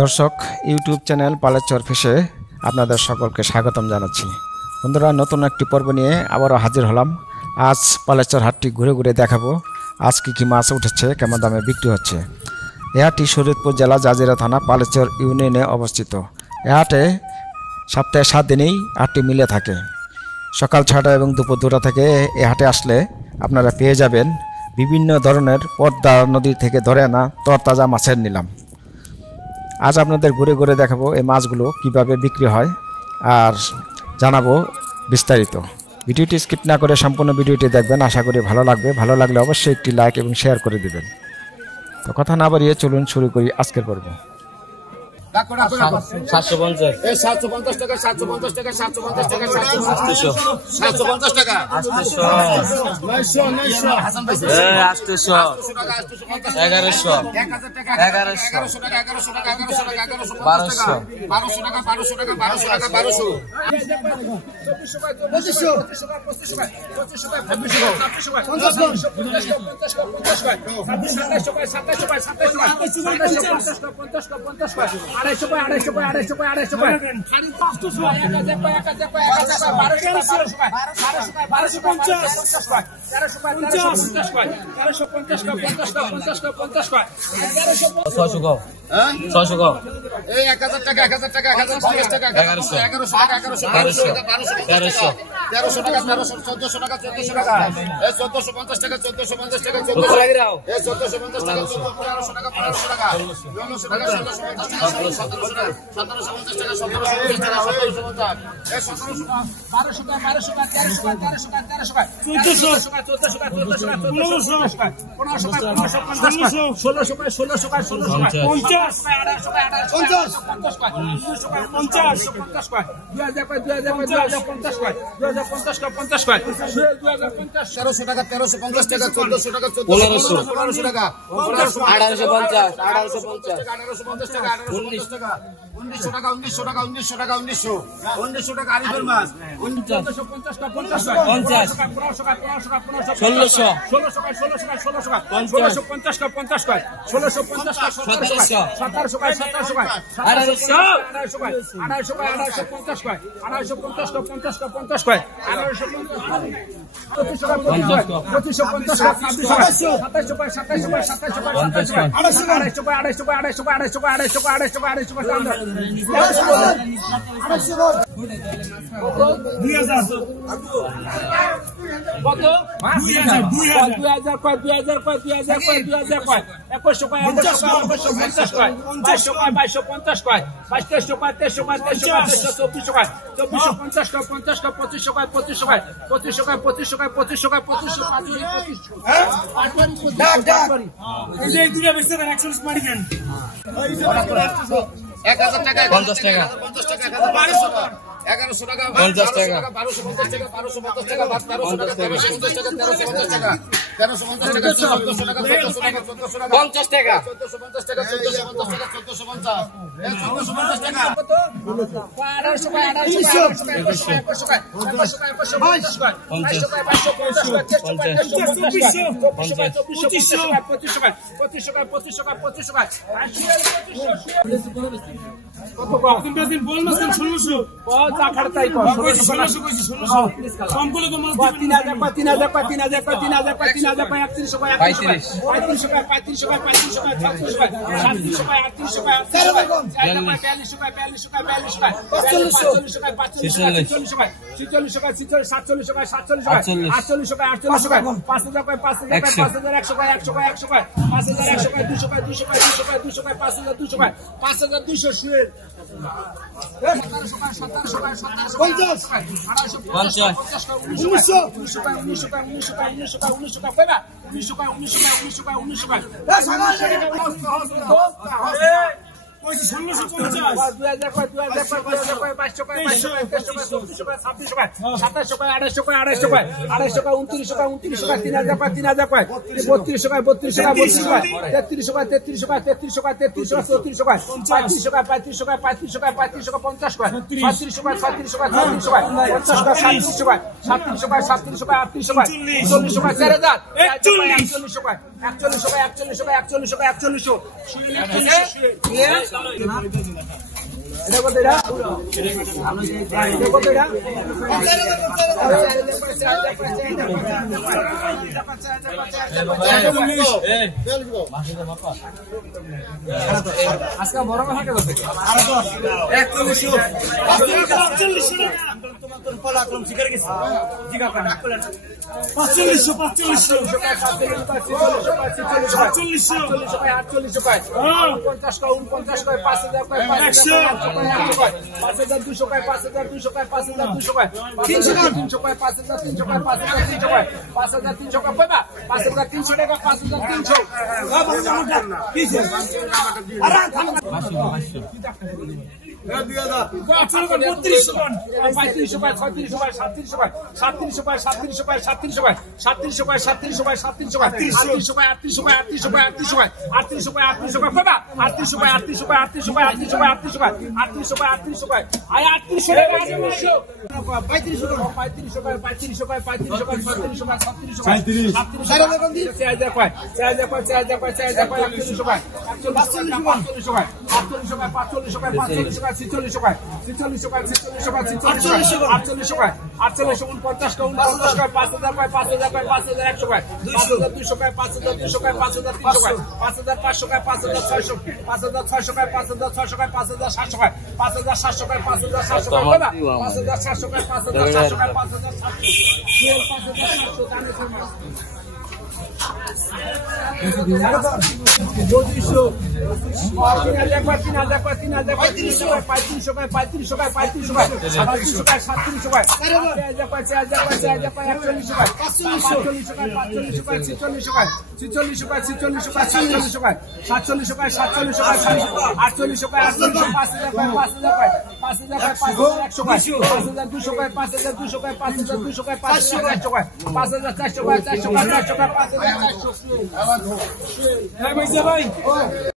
দর্শক YouTube channel পালেচর ফিশে আপনাদের সকলকে স্বাগতম জানাচ্ছি। বন্ধুরা, নতুন একটি পর্ব নিয়ে আবারও হাজির হলাম। আজ পালেচর হাটটি ঘুরে ঘুরে দেখাবো আজ কী মাছ উঠেছে, কেমন দামে বিক্রি হচ্ছে। এ হাটটি শরীয়তপুর জেলা জাজিরা থানা পালেচর ইউনিয়নে অবস্থিত। এ হাটে সপ্তাহে 7 দিনেই হাটটি মিলে থাকে। সকাল 6টা এবং দুপুর 2টা থেকে এ হাটে আসলে আপনারা পেয়ে যাবেন বিভিন্ন ধরনের পদ্মা নদী থেকে ধরে আনা তরতাজা মাছের নিলাম। আজ আপনাদের ঘুরে ঘুরে দেখাবো এই মাছগুলো কিভাবে বিক্রি হয় আর জানাবো বিস্তারিত। ভিডিওটি স্কিপ না করে সম্পূর্ণ ভিডিওটি দেখবেন, আশা করি ভালো লাগবে। ভালো লাগলে অবশ্যই একটি লাইক এবং শেয়ার করে দিবেন। তো কথা না বাড়িয়ে চলুন শুরু করি আজকের পর্ব। 750 750 টাকা 750 টাকা 750 টাকা 750 টাকা 900 হাসান ভাই 800 1100 1100 টাকা 1100 টাকা 1100 টাকা 1200 টাকা 1200 টাকা 1200 টাকা 1200 কত কম দিন বল না 1600 যা খাড়তাই কম 1600 কইছি 1600 কম করে কম 3000 কয় 3000 কয় 3000 কয় 3000 কয় 3000 কয় 3100 কয় 3500 কয় 3500 কয় 3500 কয় 3600 কয় 3700 কয় 3800 কয় 4200 কয় 4200 কয় 4200 কয় 4200 কয় 4500 কয় 4500 কয় 4600 কয় 4700 কয় 4700 কয় 4800 কয় 4800 কয় 5000 কয় 5000 কয় 5100 কয় 100 কয় 100 কয় 5100 কয় 200 কয় 200 কয় 200 কয় 200 কয় 5200 কয় 5200 শুয়ে 1700 কয় 1700 কয় 1700 কয় 50 1900 কয় 1900 কয় 1900 কয় 1900 কয় 1900 কয় কয়বা 1900 কয় 1900 কয় 1900 কয় 1900 কয় কয় 1650 2000 কয় 2000 কয় 2200 কয় 2200 কয় 2300 কয় 2700 কয় 2800 কয় 2800 কয় 2800 কয় 2900 কয় 2900 কয় 3000 কয় 3000 কয় 3200 কয় 3200 কয় 3200 কয় 3300 কয় 3300 কয় 3300 কয় 3300 কয় 3400 কয় 3500 কয় 3500 কয় 3500 কয় 50 কয় 3500 কয় 3600 কয় 3600 কয় 50 কয় 3700 কয় 3700 কয় 3700 কয় 3800 কয় 4000 কয় 4000 4100 কয় 4100 কয় 4100 কয় 4100 কয় 4100 এটা কত এটা এটা কত এটা আজকে বড় কথা কে বলছে 5200 কয় 5200 কয় 5200 কয় 300 কয় 5300 কয় 5300 কয় 5300 কয় 5300 কয় পাবা 5300 টাকা 5300 5,400